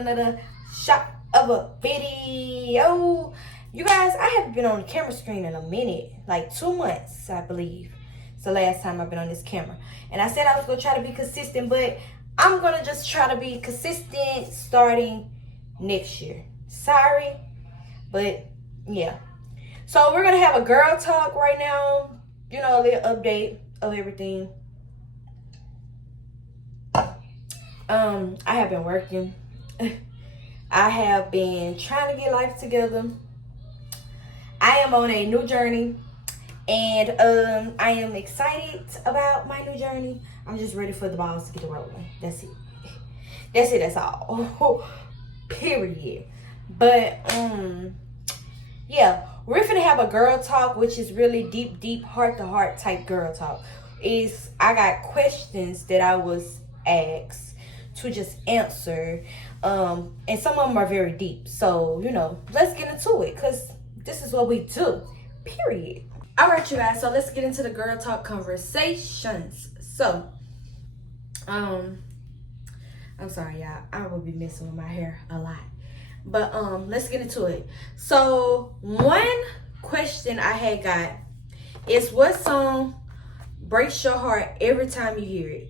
another shot of a video. You guys, I haven't been on the camera screen in a minute, like 2 months, I believe. It's the last time I've been on this camera. And I said I was going to try to be consistent, but I'm going to just try to be consistent starting next year. Sorry, but yeah. So we're going to have a girl talk right now. You know, a little update of everything. I have been working. I have been trying to get life together. I am on a new journey, and I am excited about my new journey. I'm just ready for the balls to get rolling. That's it. That's it. That's all. Period. But yeah, we're gonna have a girl talk, which is really deep, heart to heart type girl talk. I got questions that I was asked to just answer, and some of them are very deep. So let's get into it, because this is what we do. Period. All right, you guys. So let's get into the girl talk conversations. So, I'm sorry, y'all. I will be messing with my hair a lot. But let's get into it. So one question I had got is, what song breaks your heart every time you hear it?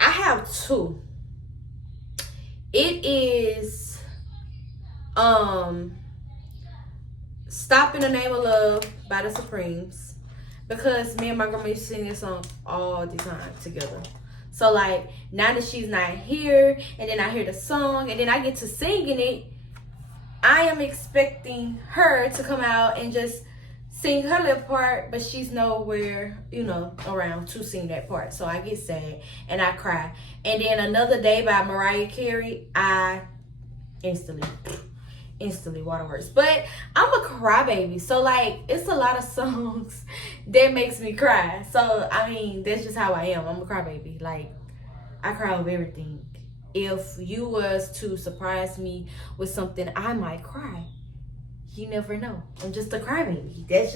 I have two. It is Stop in the Name of Love by the Supremes, because me and my grandma used to sing this song all the time together. So like, now that she's not here, and then I hear the song, and then I get to singing it, I am expecting her to come out and just sing her little part, but she's nowhere, around to sing that part. So I get sad and I cry. And then Another Day by Mariah Carey, I instantly waterworks. But I'm a crybaby, so like, it's a lot of songs that makes me cry. So I mean, that's just how I am. I'm a crybaby. Like, I cry over everything. If you was to surprise me with something, I might cry. You never know. I'm just a crybaby. That's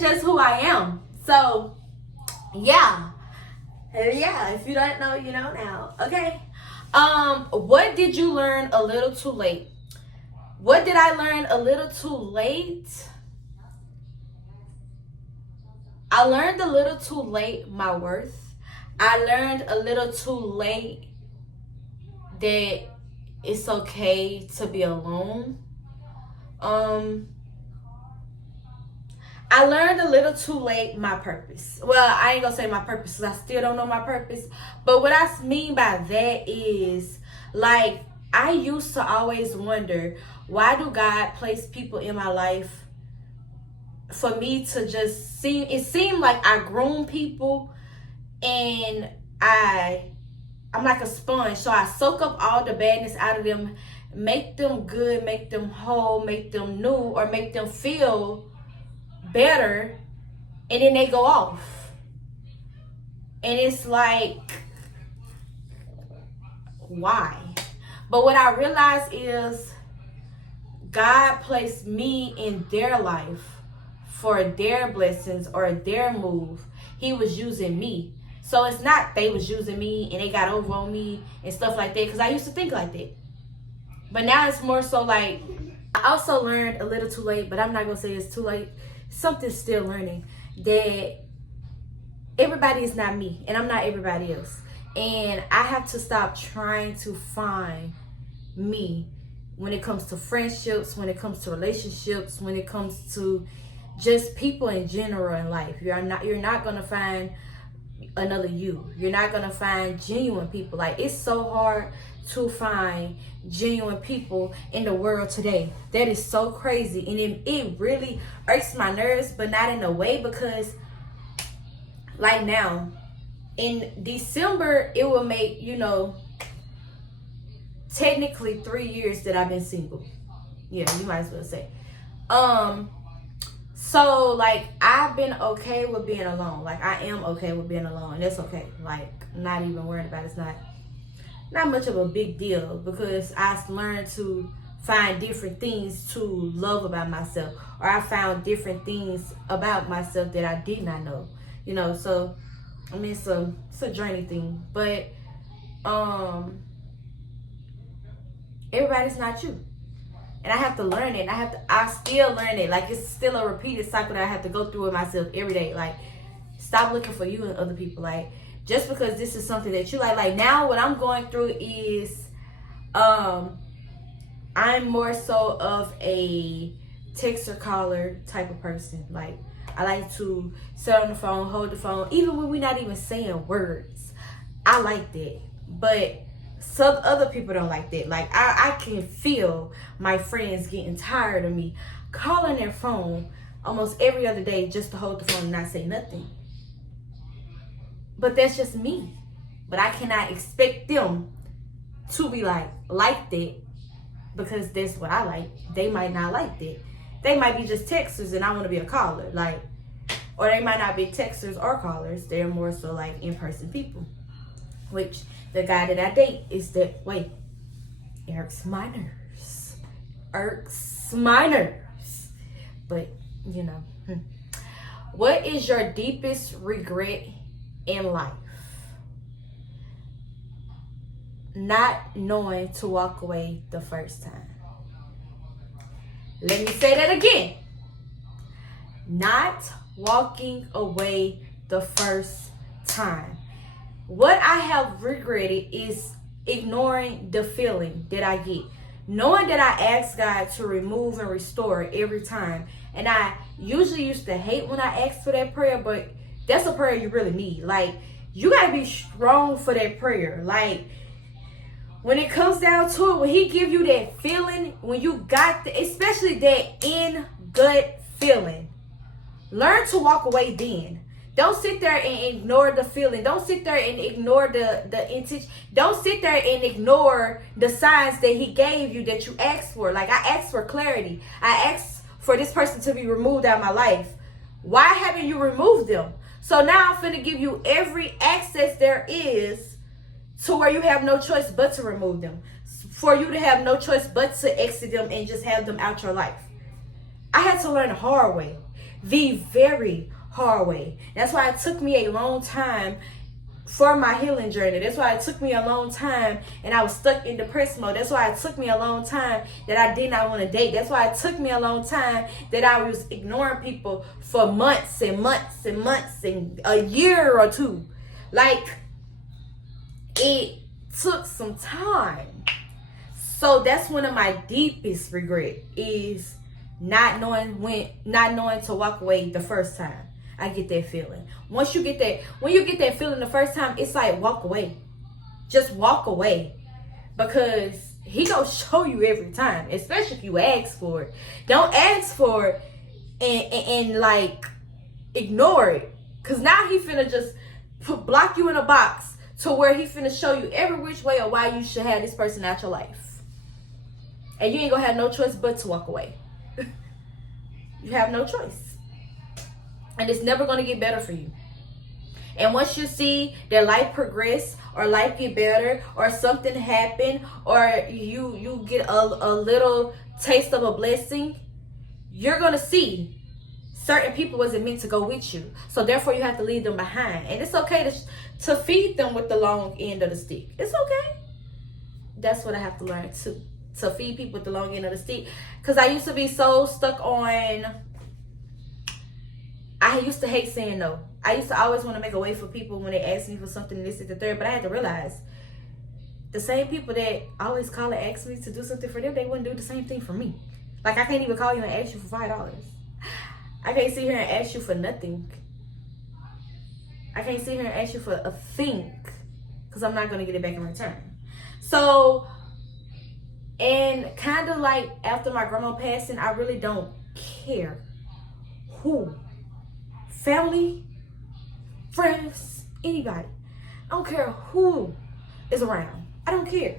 just who I am. So yeah. If you don't know, you know now. Okay. What did you learn a little too late? What did I learn a little too late? I learned a little too late my worth. I learned a little too late that it's okay to be alone. I learned a little too late my purpose. Well, I ain't gonna say my purpose, because I still don't know my purpose. But what I mean by that is, like, I used to always wonder, why do God place people in my life for me to just see? It seemed like I groom people, and I'm like a sponge. So I soak up all the badness out of them, make them good, make them whole, make them new, or make them feel better, and then they go off. And it's like, why? But what I realized is, God placed me in their life for their blessings or their move. He was using me. So it's not they was using me and they got over on me and stuff like that, because I used to think like that. But now it's more so like, I also learned a little too late, but I'm not going to say it's too late. Something's still learning, that everybody is not me, and I'm not everybody else. And I have to stop trying to find me when it comes to friendships, when it comes to relationships, when it comes to just people in general in life. You're not going to find another you. You're not going to find genuine people. Like, it's so hard to find genuine people in the world today. That is so crazy, and it really irks my nerves, but not in a way, because like now in December it will make technically 3 years that I've been single. Yeah, you might as well say. So like, I've been okay with being alone. Like, I am okay with being alone, and that's okay. Like, not even worried about it. It's not much of a big deal, because I learned to find different things to love about myself, or I found different things about myself that I did not know. So I mean, it's a journey thing. But Everybody's not you. And I have to learn it. I still learn it. Like, it's still a repeated cycle that I have to go through with myself every day. Like, stop looking for you and other people. Like, just because this is something that you like now what I'm going through is I'm more so of a texter caller type of person. Like, I like to sit on the phone, hold the phone, even when we're not even saying words. I like that. But some other people don't like that. Like, I can feel my friends getting tired of me calling their phone almost every other day just to hold the phone and not say nothing. But that's just me. But I cannot expect them to be like that, because that's what I like. They might not like that. They might be just texters and I want to be a caller. Like, or they might not be texters or callers. They're more so like in-person people. Which the guy that I date is that way. Irks my nerves. Irks my nerves. But, you know. What is your deepest regret in life? Not knowing to walk away the first time. Let me say that again. Not walking away the first time. What I have regretted is ignoring the feeling that I get. Knowing that I ask God to remove and restore every time. And I usually used to hate when I asked for that prayer, but that's a prayer you really need. Like, you got to be strong for that prayer. Like, when it comes down to it, when he give you that feeling, when you got, especially that in-gut feeling, learn to walk away then. Don't sit there and ignore the feeling. Don't sit there and ignore the intention. Don't sit there and ignore the signs that he gave you that you asked for. Like, I asked for clarity. I asked for this person to be removed out of my life. Why haven't you removed them? So now I'm finna give you every access there is to where you have no choice but to remove them. For you to have no choice but to exit them and just have them out your life. I had to learn the hard way. The very hard way. That's why it took me a long time for my healing journey. That's why it took me a long time and I was stuck in depressed mode. That's why it took me a long time that I did not want to date. That's why it took me a long time that I was ignoring people for months and months and months and a year or two. Like, it took some time. So that's one of my deepest regret is not knowing to walk away the first time. I get that feeling. When you get that feeling the first time, it's like, walk away. Just walk away. Because he gonna show you every time, especially if you ask for it. Don't ask for it and like ignore it. Because now he finna just block you in a box to where he finna show you every which way or why you should have this person out your life. And you ain't gonna have no choice but to walk away. You have no choice. And it's never going to get better for you. And once you see that life progress or life get better or something happen or you get a little taste of a blessing, you're going to see certain people wasn't meant to go with you. So therefore you have to leave them behind. And it's okay to feed them with the long end of the stick. It's okay. That's what I have to learn too. To feed people with the long end of the stick. Because I used to be so stuck on... I used to hate saying no. I used to always want to make a way for people when they ask me for something, this is the third. But I had to realize the same people that always call and ask me to do something for them, they wouldn't do the same thing for me. Like, I can't even call you and ask you for $5. I can't sit here and ask you for nothing. I can't sit here and ask you for a thing because I'm not going to get it back in return. So, and kind of like after my grandma passing, I really don't care who. Family, friends, anybody. I don't care who is around. I don't care.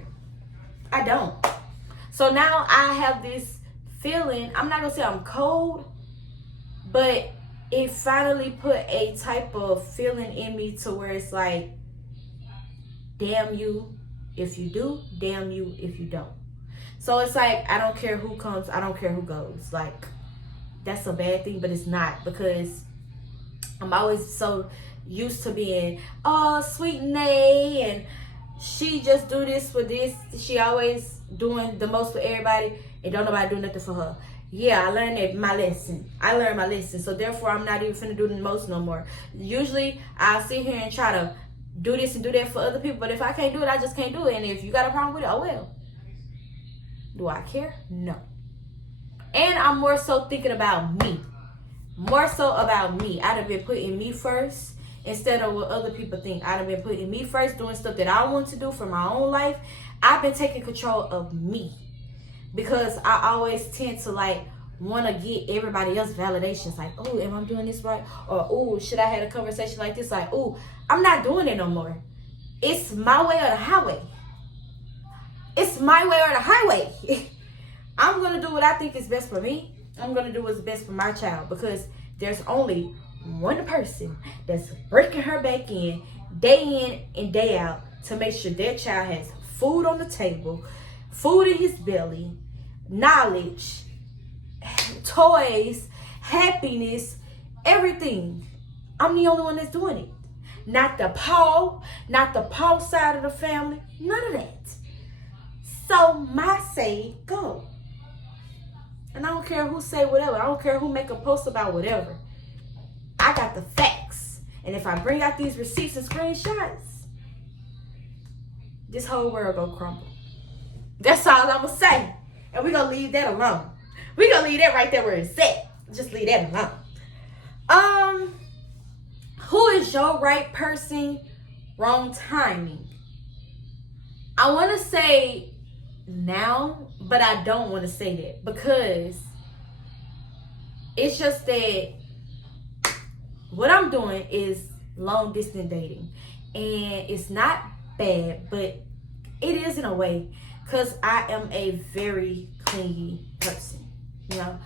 I don't. So now I have this feeling, I'm not going to say I'm cold, but it finally put a type of feeling in me to where it's like, damn you if you do, damn you if you don't. So it's like, I don't care who comes, I don't care who goes. Like, that's a bad thing, but it's not, because I'm always so used to being, oh, sweet Nay, and she just do this for this. She always doing the most for everybody, and don't nobody do nothing for her. Yeah, I learned my lesson. I learned my lesson. So therefore, I'm not even finna do the most no more. Usually, I'll sit here and try to do this and do that for other people. But if I can't do it, I just can't do it. And if you got a problem with it, oh well. Do I care? No. And I'm more so thinking about me. More so about me. I'd have been putting me first instead of what other people think. I'd have been putting me first, doing stuff that I want to do for my own life. I've been taking control of me. Because I always tend to like want to get everybody else validations. Like, oh, am I doing this right? Or, oh, should I have a conversation like this? Like, oh, I'm not doing it no more. It's my way or the highway. It's my way or the highway. I'm going to do what I think is best for me. I'm going to do what's best for my child. Because there's only one person that's breaking her back in day and day out to make sure their child has food on the table, food in his belly, knowledge, toys, happiness, everything. I'm the only one that's doing it. Not the Paul side of the family, none of that. So my say go. And I don't care who say whatever. I don't care who make a post about whatever. I got the facts. And if I bring out these receipts and screenshots, this whole world gonna crumble. That's all I'm gonna say. And we're gonna leave that alone. We're gonna leave that right there where it's at. Just leave that alone. Who is your right person, wrong timing? I wanna say now, but I don't wanna say that because it's just that what I'm doing is long distance dating. And it's not bad, but it is in a way. Because I am a very clingy person, you know.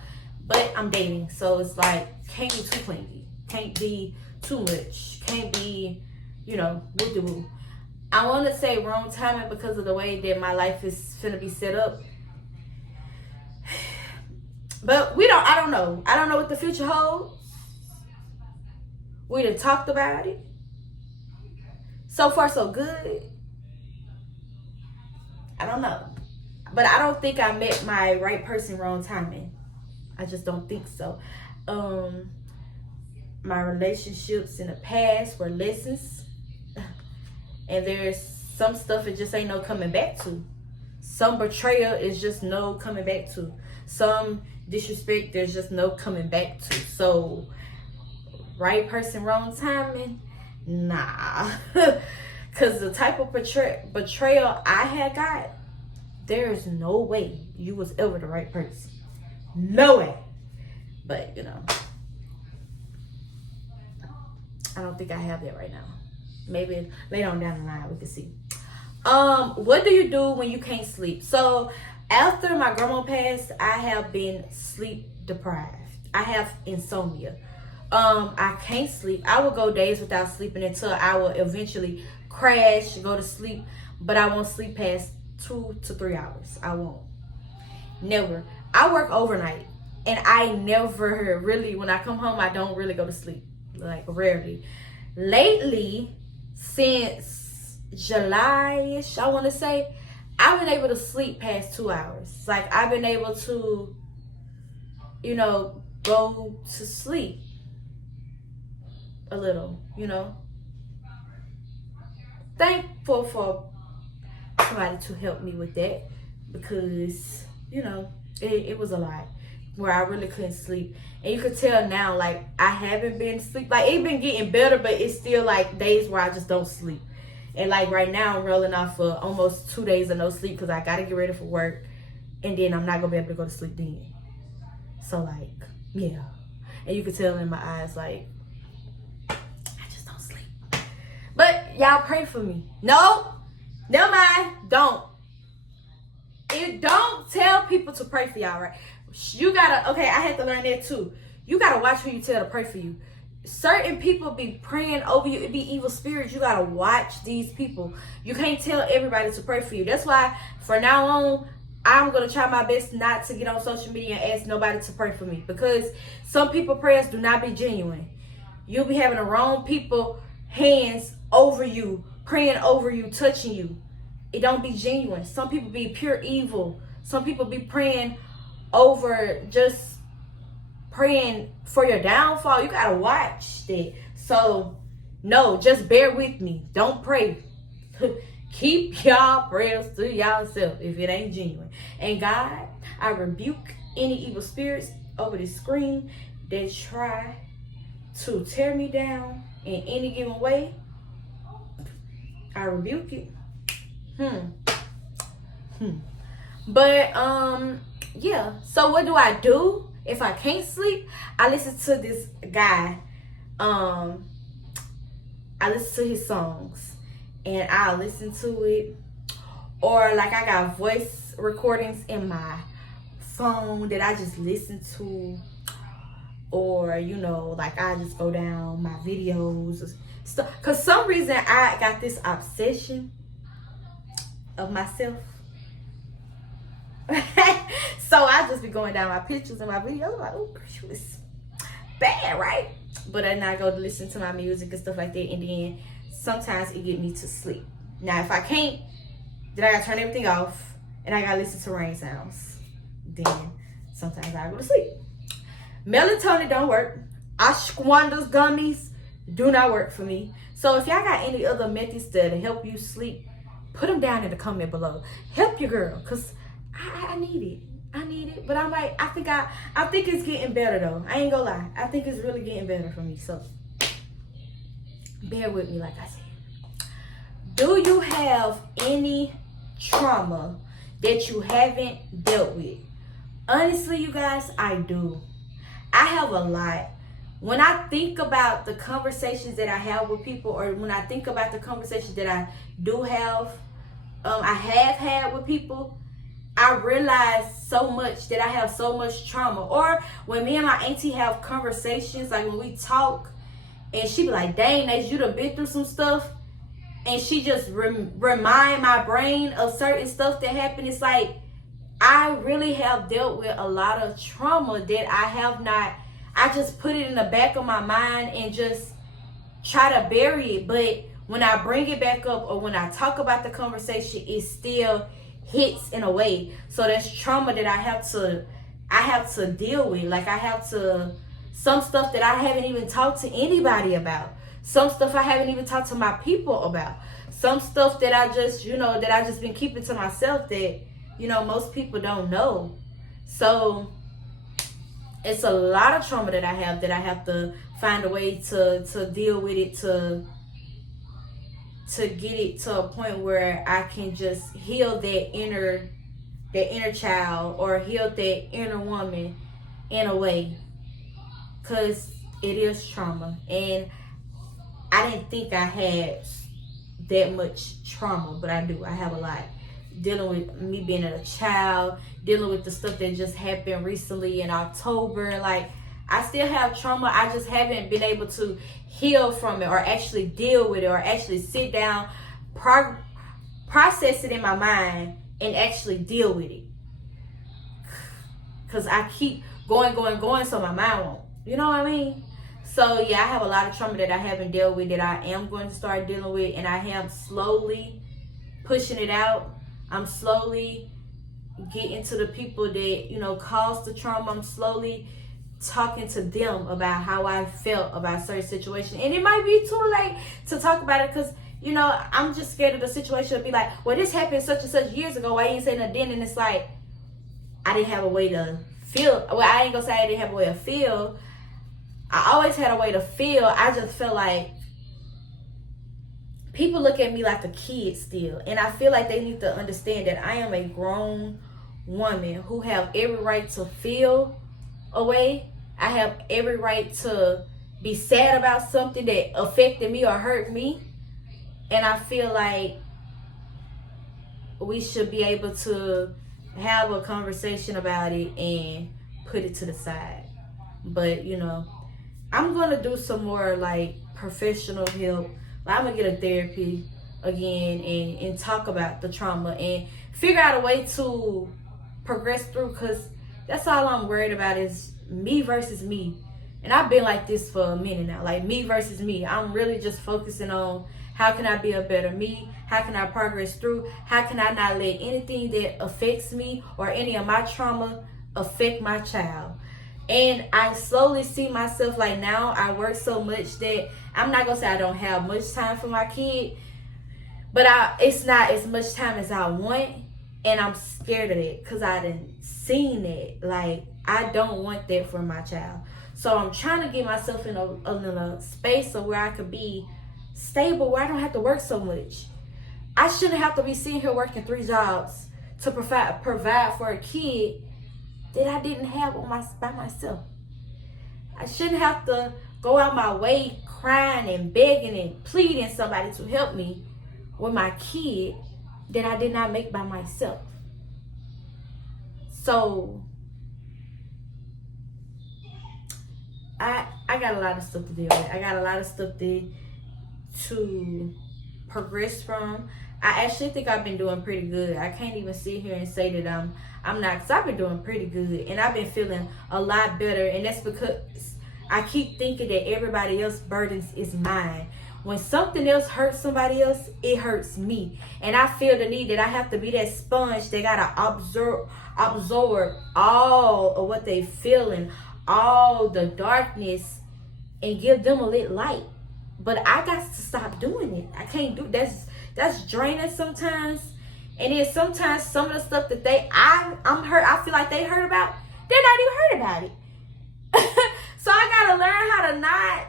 But I'm dating, so it's like, can't be too clingy. Can't be too much. Can't be, you know, woo-de-woo. I want to say wrong timing because of the way that my life is finna be set up. But I don't know. I don't know what the future holds. We done talked about it. So far, so good. I don't know. But I don't think I met my right person wrong timing. I just don't think so. My relationships in the past were lessons. And there's some stuff it just ain't no coming back to. Some betrayal is just no coming back to. Some disrespect there's just no coming back to. So, right person wrong timing? Nah. Because the type of betrayal I had got, there's no way you was ever the right person. No way. But, you know, I don't think I have that right now. Maybe later on down the line we can see. What do you do when you can't sleep? So, after my grandma passed, I have been sleep deprived. I have insomnia. I can't sleep. I will go days without sleeping until I will eventually crash, go to sleep, but I won't sleep past 2 to 3 hours. I won't. Never. I work overnight, and I never really, when I come home, I don't really go to sleep. Like, rarely. Lately, since July-ish, I want to say, I've been able to sleep past 2 hours. Like, I've been able to, you know, go to sleep a little, you know. Thankful for somebody to help me with that because, you know, it was a lot where I really couldn't sleep. And you could tell now, like, I haven't been sleep. Like, it's been getting better, but it's still, like, days where I just don't sleep. And, like, right now, I'm rolling off for almost 2 days of no sleep because I got to get ready for work. And then I'm not going to be able to go to sleep then. So, like, yeah. And you could tell in my eyes, like, I just don't sleep. But y'all pray for me. No, never mind. Don't. Don't tell people to pray for y'all, right? You gotta, okay, I had to learn that too. You gotta watch who you tell to pray for you. Certain people be praying over you. It be evil spirits. You gotta watch these people. You can't tell everybody to pray for you. That's why, for now on, I'm gonna try my best not to get on social media and ask nobody to pray for me. Because some people prayers do not be genuine. You'll be having the wrong people hands over you, praying over you, touching you. it don't be genuine. Some people be pure evil. Some people be praying over, just praying for your downfall. You gotta watch that. So no, just bear with me. Don't pray. Keep y'all prayers to yourself if it ain't genuine. And God, I rebuke any evil spirits over the screen that try to tear me down in any given way. I rebuke it. But yeah. So what do I do if I can't sleep? I listen to this guy. I listen to his songs, and I listen to it, or like I got voice recordings in my phone that I just listen to, or you know, like I just go down my videos stuff. Cause some reason I got this obsession of myself. So I just be going down my pictures and my videos like, oh, it's bad, right? But then I go to listen to my music and stuff like that, and then sometimes it get me to sleep. Now if I can't, then I gotta turn everything off and I gotta listen to rain sounds. Then sometimes I go to sleep. Melatonin don't work. Ashwagandha's gummies do not work for me. So if y'all got any other methods to help you sleep, put them down in the comment below. Help your girl, cause I need it. I need it. But I'm like, I think it's getting better though. I ain't gonna lie. I think it's really getting better for me. So bear with me, like I said. Do you have any trauma that you haven't dealt with? Honestly, you guys, I do. I have a lot. When I think about the conversations that I have with people, or when I think about the conversations that I do have, I have had with people, I realize so much that I have so much trauma. Or when me and my auntie have conversations, like when we talk, and she be like, dang, Nace, you done been through some stuff. And she just remind my brain of certain stuff that happened. It's like, I really have dealt with a lot of trauma that I have not, I just put it in the back of my mind and just try to bury it. But when I bring it back up, or when I talk about the conversation, it still hits in a way. So that's trauma that I have to deal with. Like I have to, some stuff that I haven't even talked to anybody about. Some stuff I haven't even talked to my people about. Some stuff that I just, you know, that I just been keeping to myself that, you know, most people don't know. So it's a lot of trauma that I have to find a way to deal with it, to get it to a point where I can just heal that inner child, or heal that inner woman in a way. Cause it is trauma. And I didn't think I had that much trauma, but I do. I have a lot. Dealing with me being a child, dealing with the stuff that just happened recently in October. Like, I still have trauma. I just haven't been able to heal from it, or actually deal with it, or actually sit down, process it in my mind, and actually deal with it. Because I keep going, so my mind won't. You know what I mean? So, yeah, I have a lot of trauma that I haven't dealt with that I am going to start dealing with, and I am slowly pushing it out. I'm slowly getting to the people that, you know, caused the trauma. I'm slowly talking to them about how I felt about certain situations. And it might be too late to talk about it, because, you know, I'm just scared of the situation to be like, well, this happened such and such years ago. I ain't saying nothing then. And it's like, I didn't have a way to feel. Well, I ain't gonna say I didn't have a way to feel. I always had a way to feel. I just feel like people look at me like a kid still. And I feel like they need to understand that I am a grown woman who have every right to feel a way. I have every right to be sad about something that affected me or hurt me. And I feel like we should be able to have a conversation about it and put it to the side. But, you know, I'm going to do some more like professional help. I'm going to get a therapy again and talk about the trauma and figure out a way to progress through, because that's all I'm worried about is me versus me. And I've been like this for a minute now, like me versus me. I'm really just focusing on How can I be a better me? How can I progress through? How can I not let anything that affects me or any of my trauma affect my child? And I slowly see myself, like, now I work so much that I'm not gonna say I don't have much time for my kid, but it's not as much time as I want, and I'm scared of it because I done seen it. Like, I don't want that for my child. So I'm trying to get myself in a space of where I could be stable, where I don't have to work so much. I shouldn't have to be sitting here working 3 jobs to provide for a kid that I didn't have by myself. I shouldn't have to go out my way crying and begging and pleading somebody to help me with my kid that I did not make by myself. So I got a lot of stuff to deal with. I got a lot of stuff to progress from. I actually think I've been doing pretty good. I can't even sit here and say that I'm not, because I've been doing pretty good, and I've been feeling a lot better. And that's because I keep thinking that everybody else's burdens is mine. When something else hurts somebody else, it hurts me. And I feel the need that I have to be that sponge that gotta absorb all of what they feeling, all the darkness, and give them a little light. But I got to stop doing it. I can't do that's draining sometimes. And then sometimes some of the stuff that I feel like they heard about, they're not even heard about it. So I gotta learn how to not,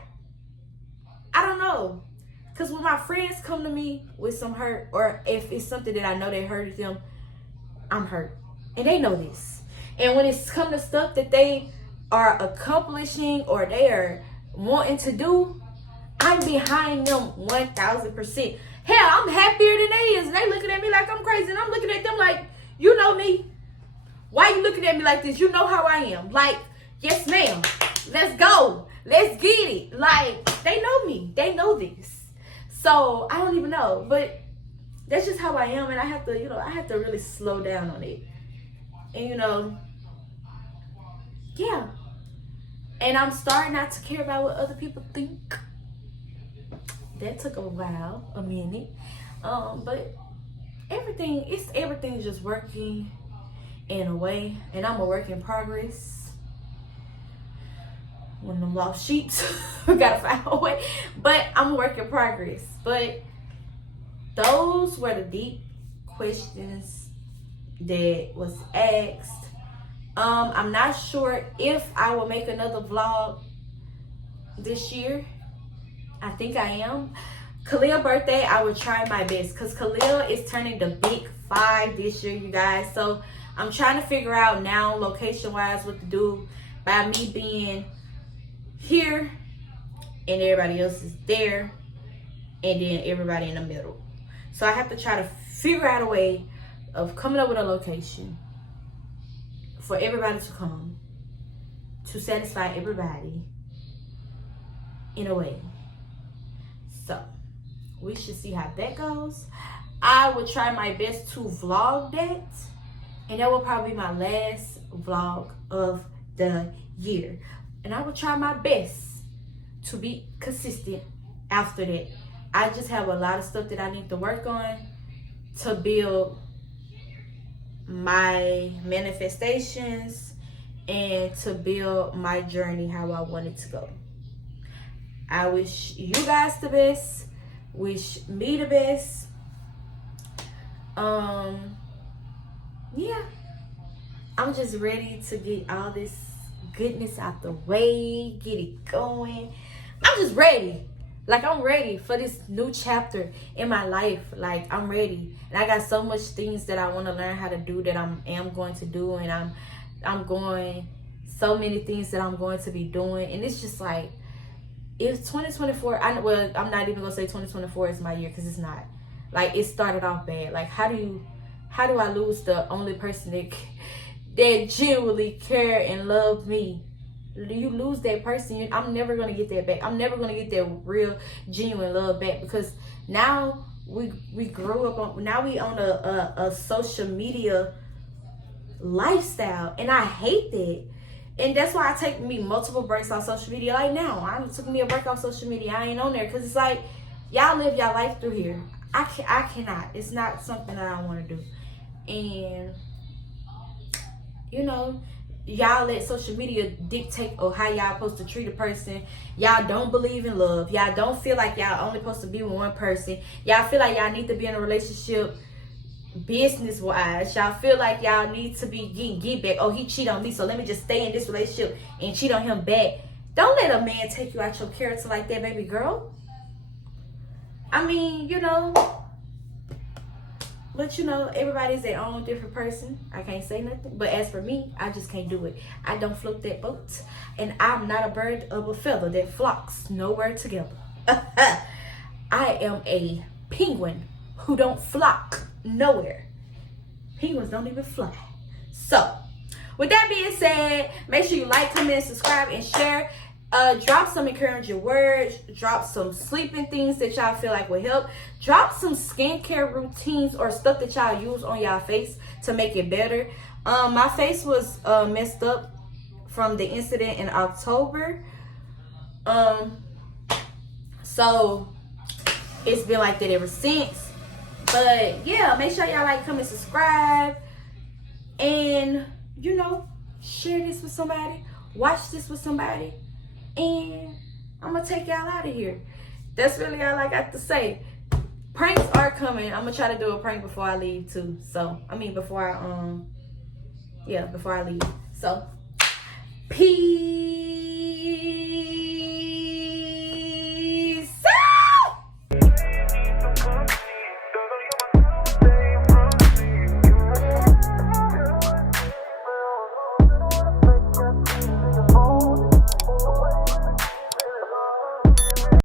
I don't know. Because when my friends come to me with some hurt, or if it's something that I know that hurted them, I'm hurt. And they know this. And when it's come to stuff that they are accomplishing or they are wanting to do, I'm behind them 1,000%. Hell, I'm happier than they is. And they looking at me like I'm crazy. And I'm looking at them like, you know me. Why you looking at me like this? You know how I am. Like, yes, ma'am. Let's go. Let's get it. Like, they know me. They know this. So, I don't even know. But that's just how I am. And I have to, I have to really slow down on it. And, yeah. And I'm starting not to care about what other people think. That took a while, a minute. But everything's just working in a way. And I'm a work in progress. One of them lost sheets. We gotta find a way. But I'm a work in progress. But those were the deep questions that was asked. I'm not sure if I will make another vlog this year. I think I am. Khalil's birthday, I will try my best because Khalil is turning the big 5 this year, you guys. So I'm trying to figure out now, location-wise, what to do by me being here and everybody else is there and then everybody in the middle. So I have to try to figure out a way of coming up with a location for everybody to come to satisfy everybody in a way. So we should see how that goes. I will try my best to vlog that, and that will probably be my last vlog of the year. And I will try my best to be consistent after that. I just have a lot of stuff that I need to work on to build my manifestations and to build my journey how I want it to go. I wish you guys the best. Wish me the best. Yeah. I'm just ready to get all this goodness out the way. Get it going. I'm just ready. Like, I'm ready for this new chapter in my life. Like, I'm ready. And I got so much things that I want to learn how to do that I am going to do. And I'm going, so many things that I'm going to be doing. And it's just like, if 2024, I'm not even going to say 2024 is my year, because it's not. Like, it started off bad. Like, how do I lose the only person that genuinely care and love me? You lose that person, I'm never going to get that back. I'm never going to get that real, genuine love back, because now we grew up on, now we on a social media lifestyle, and I hate that. And that's why I take me multiple breaks on social media. Like now, I took me a break on social media. I ain't on there, because it's like, Y'all live your life through here. I cannot. It's not something that I want to do. And you know, y'all let social media dictate how y'all supposed to treat a person. Y'all don't believe in love. Y'all don't feel like y'all only supposed to be with one person. Y'all feel like y'all need to be in a relationship business wise. Y'all feel like y'all need to be getting get back. Oh, he cheat on me, so let me just stay in this relationship and cheat on him back. Don't let a man take you out your character like that, baby girl. I mean, you know, but you know, everybody's their own different person. I can't say nothing. But as for me, I just can't do it. I don't float that boat. And I'm not a bird of a feather that flocks nowhere together. I am a penguin who don't flock nowhere. Penguins don't even fly. So, with that being said, make sure you like, comment, subscribe, and share. Drop some encouraging words. Drop some sleeping things that y'all feel like will help. Drop some skincare routines or stuff that y'all use on y'all face to make it better. My face was messed up from the incident in October. So it's been like that ever since. But yeah, make sure y'all like, comment, subscribe, and you know, share this with somebody. Watch this with somebody. And I'm gonna take y'all out of here. That's really all I got to say. Pranks are coming. I'm gonna try to do a prank before I leave too. So before I leave. So peace.